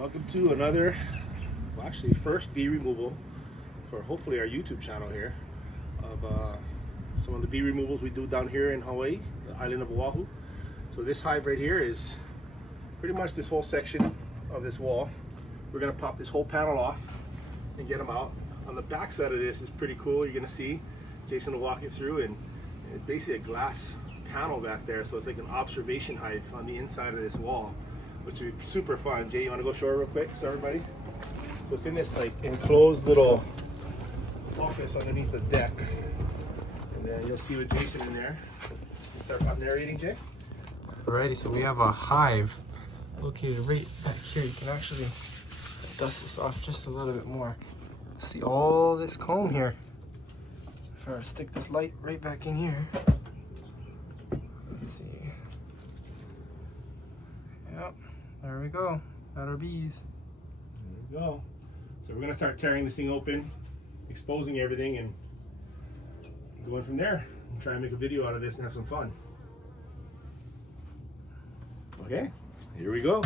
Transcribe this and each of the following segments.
Welcome to another, well actually first bee removal for hopefully our YouTube channel here of some of the bee removals we do down here in Hawaii, the island of Oahu. So this hive right here is pretty much this whole section of this wall. We're going to pop this whole panel off and get them out. On the back side of this is pretty cool. You're going to see, Jason will walk you through, and it's basically a glass panel back there, so it's like an observation hive on the inside of this wall, which would be super fun. Jay, you want to go show her real quick, so everybody? So it's in this like enclosed little office underneath the deck, and then you'll see with Jason in there. Start narrating, Jay. Alrighty, so we have a hive located right back here. You can actually dust this off just a little bit more. See all this comb here. If I were to stick this light right back in here, let's see. Yep, there we go. Got our bees. There we go. So we're gonna start tearing this thing open, exposing everything, and going from there. And try and make a video out of this and have some fun. Okay, here we go.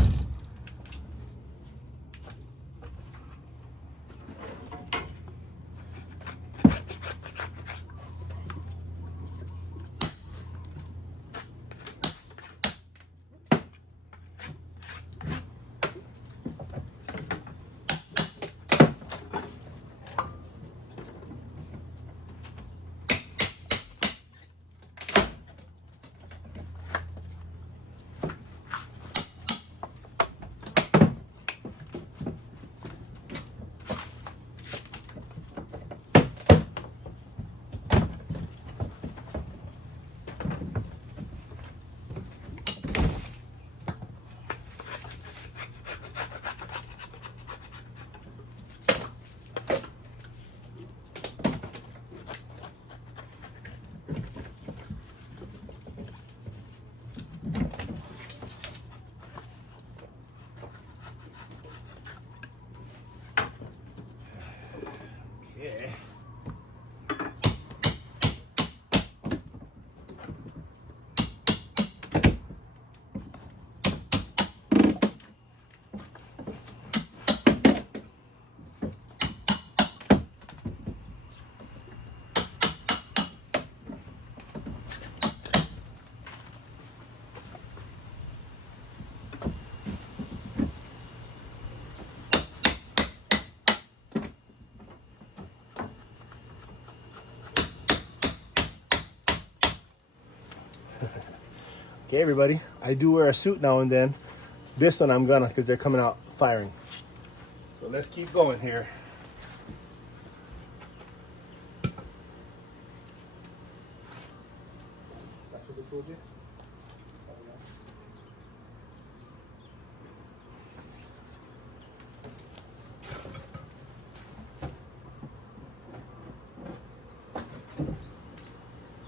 Okay, everybody, I do wear a suit now and then. This one I'm gonna, because they're coming out firing. So let's keep going here. That's what they told you?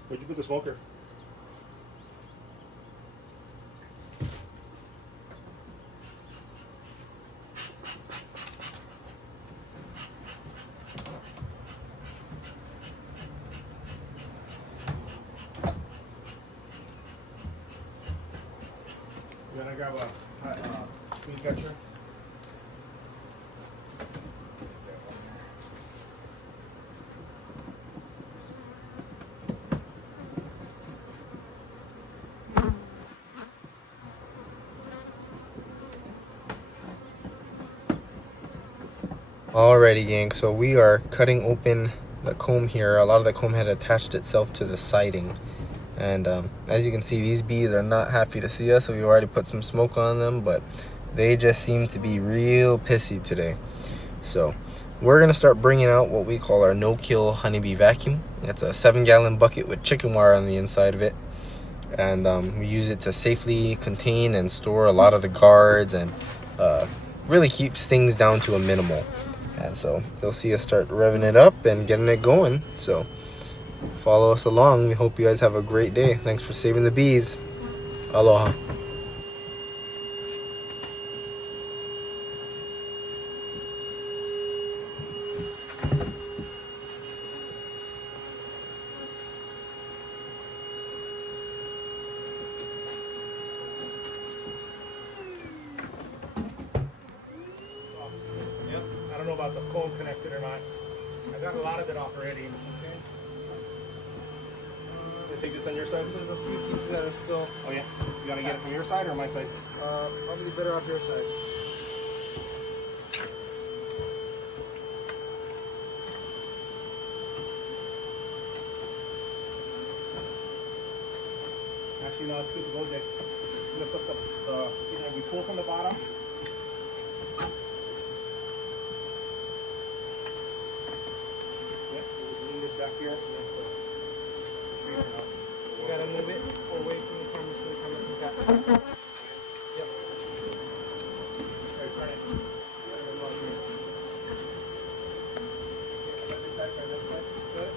Where'd you put the smoker? Then I grab a screen catcher. Alrighty, gang, so we are cutting open the comb here. A lot of the comb had attached itself to the siding, and as you can see, these bees are not happy to see us. So we already put some smoke on them, but they just seem to be real pissy today. So we're gonna start bringing out what we call our no-kill honeybee vacuum. It's a 7-gallon bucket with chicken wire on the inside of it, and we use it to safely contain and store a lot of the guards, and really keeps things down to a minimal. And so you'll see us start revving it up and getting it going. So follow us along. We hope you guys have a great day. Thanks for saving the bees. Aloha. don't know about the comb connected or not. I got a lot of it off already. Take this on your side? There's a few pieces that are still... Oh yeah? You gotta get it from your side or my side? Probably better off your side. Actually, no, it's good to go, Jake. I'm gonna put you know, we pull from the bottom. Yeah, we'll just lean this back here. You gotta move it away from the camera so the camera can catch. Yep. Okay, turn it. Good.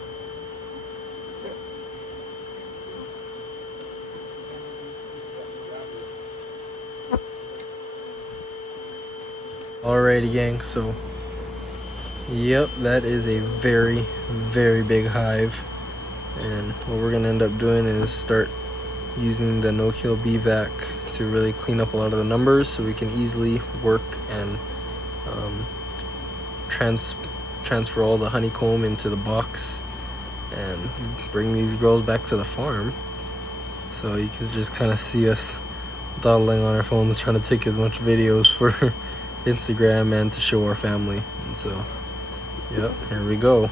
Alrighty, gang, so yep, that is a very, very big hive, and what we're gonna end up doing is start using the no-kill bee vac to really clean up a lot of the numbers so we can easily work and transfer all the honeycomb into the box and bring these girls back to the farm. So you can just kind of see us dawdling on our phones trying to take as much videos for Instagram and to show our family. And so yep, here we go.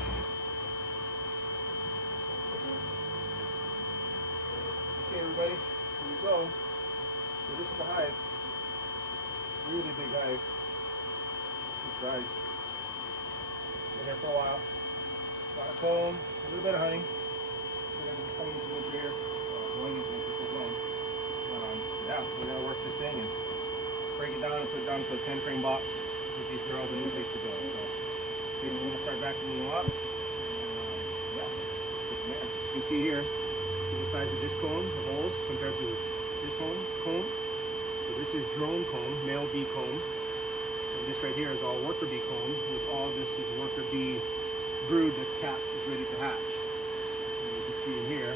Okay, everybody, here we go. So this is the hive. Really big hive. Good size. Been here for a while. A lot of comb, a little bit of honey. We're gonna be coming into winter here. Going into winter so long. Yeah, we're gonna work this thing and break it down and put it down to a 10-frame box. Give these girls a new place to go. So we're gonna start vacuuming them up. Yeah, take from there. You can see here, see the size of this comb, the holes compared to this comb. So this is drone comb, male bee comb. And this right here is all worker bee comb, with all this is worker bee brood that's capped, is ready to hatch. And you can see in here,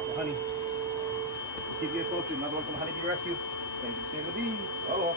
all the honey. Keep getting closer, another one from Honeybee Rescue. Thank you for seeing the bees. Aloha.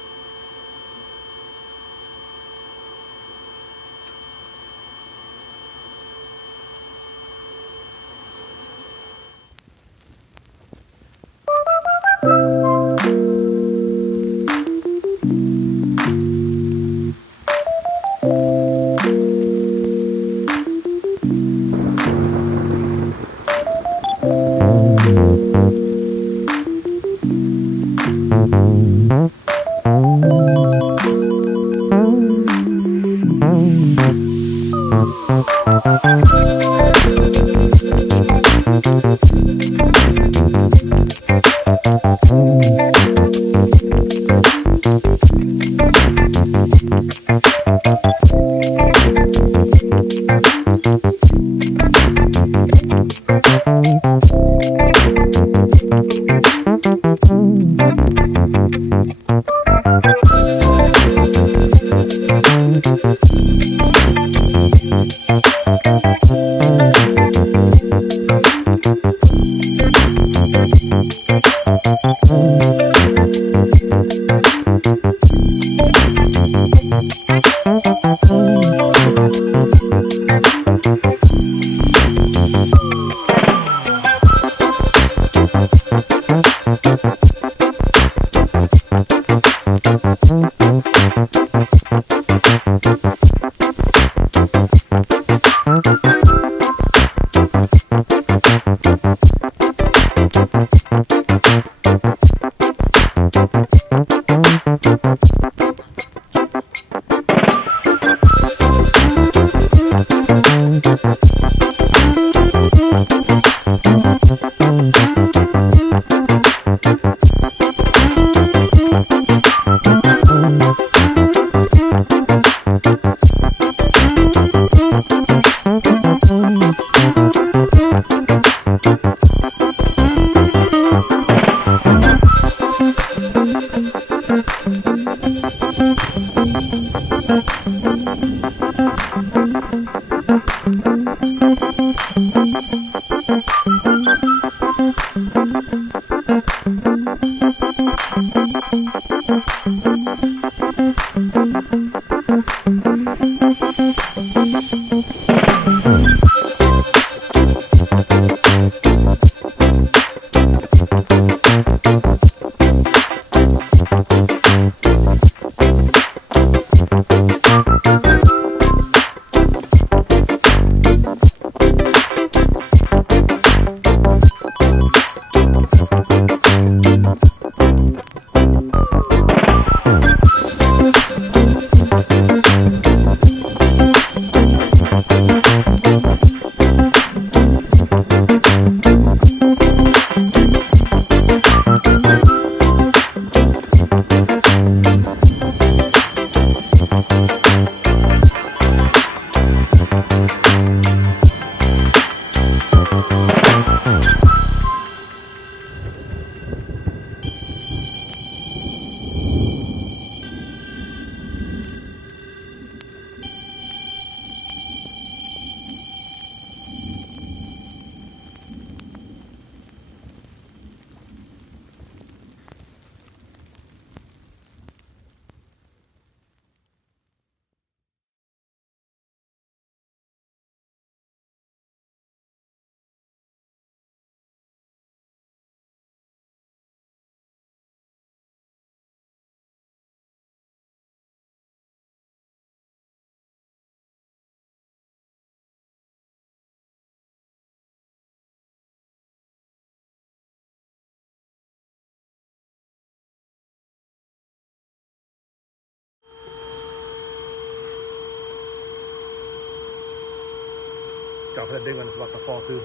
Drop that big one, it's about to fall too.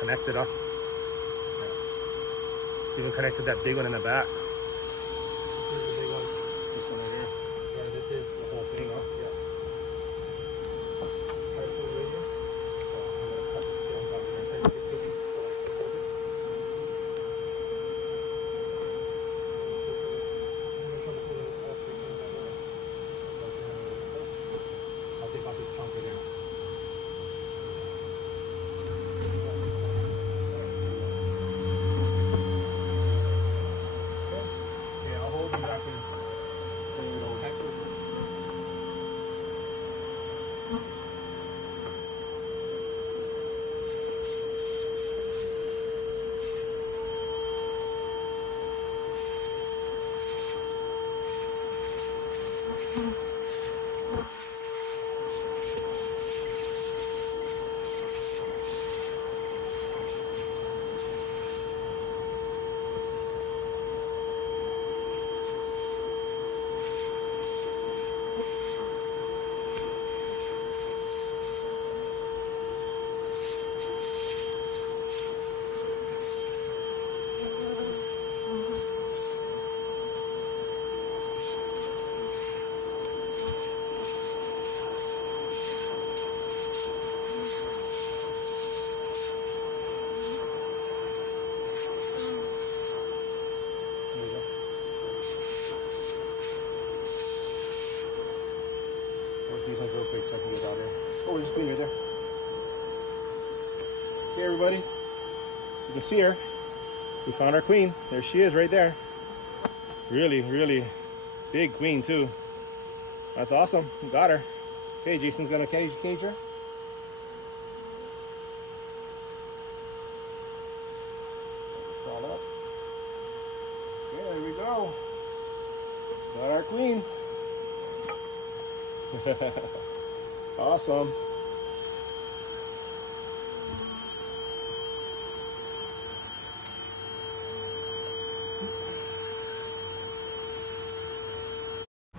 Connected up. Yeah. It's even connected that big one in the back. This is the big one. This one right here. Yeah, this is The whole thing, huh? yeah. Partial radio. So I'm gonna cut this down down there. And it's big. I'll take off this chunk right there. Yeah, I'll hold you back in. These ones real quick so I can get out there. Oh, there's a queen right there. Hey everybody. You can see her. We found our queen. There she is right there. Really, really big queen too. That's awesome. We got her. Okay, Jason's gonna cage her. Crawl up. Okay, there we go. Got our queen. Awesome.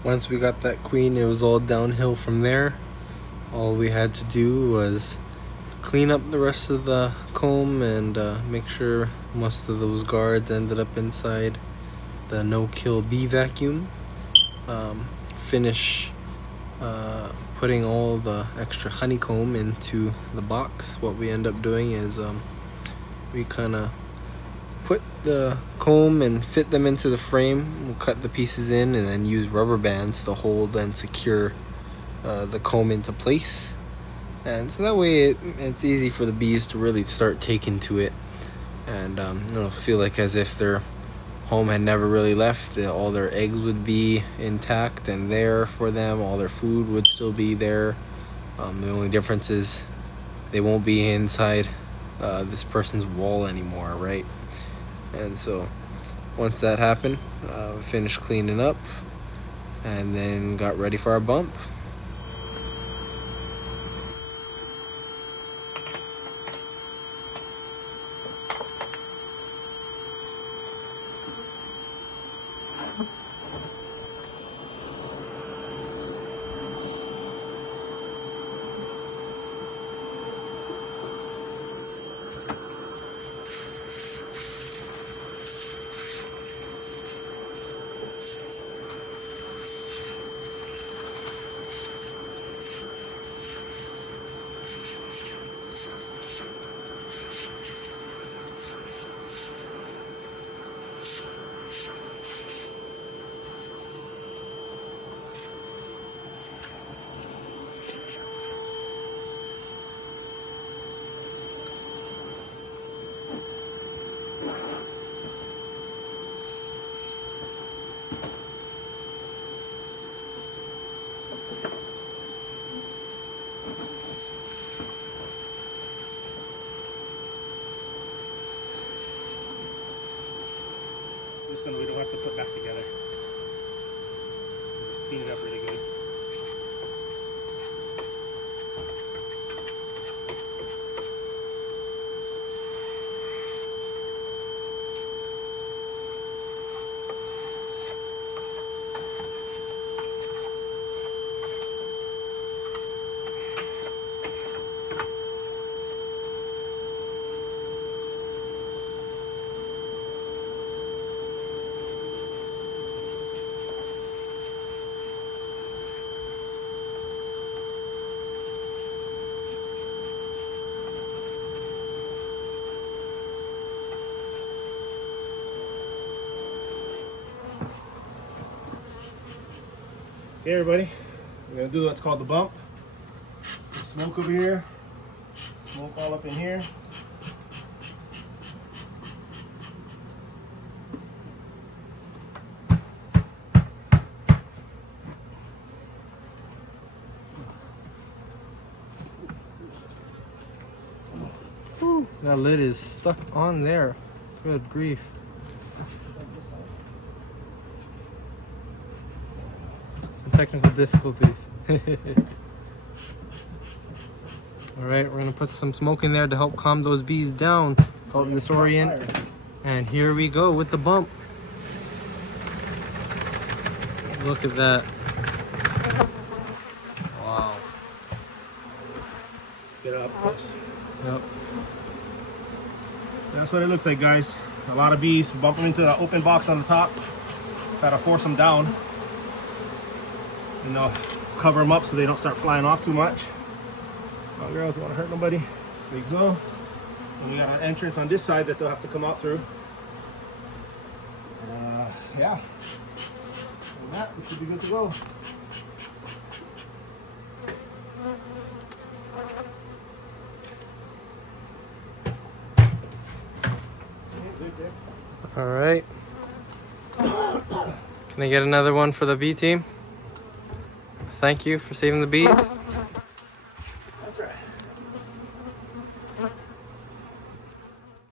Once we got that queen, it was all downhill from there. All we had to do was clean up the rest of the comb and make sure most of those guards ended up inside the no-kill bee vacuum. Finish putting all the extra honeycomb into the box. What we end up doing is we kind of put the comb and fit them into the frame. We'll cut the pieces in and then use rubber bands to hold and secure the comb into place. And so that way it's easy for the bees to really start taking to it and feel like as if they're home had never really left. All their eggs would be intact and there for them. All their food would still be there. The only difference is they won't be inside this person's wall anymore, right? And so once that happened, we finished cleaning up and then got ready for our bump. This one we don't have to put back together. Just clean it up really good. Okay, everybody, we're gonna do what's called the bump. Some smoke over here, smoke all up in here. Whew, that lid is stuck on there. Good grief. Some technical difficulties. Alright, we're gonna put some smoke in there to help calm those bees down, help disorient. And here we go with the bump. Look at that. Wow. Get up. Yep. That's what it looks like, guys. A lot of bees. Bump them into the open box on the top. Try to force them down. And cover them up so they don't start flying off too much. Oh, girls, don't want to hurt nobody. Just like so. And we got an entrance on this side that they'll have to come out through. Yeah. And that, we should be good to go. All right. Can I get another one for the bee team? Thank you for saving the bees.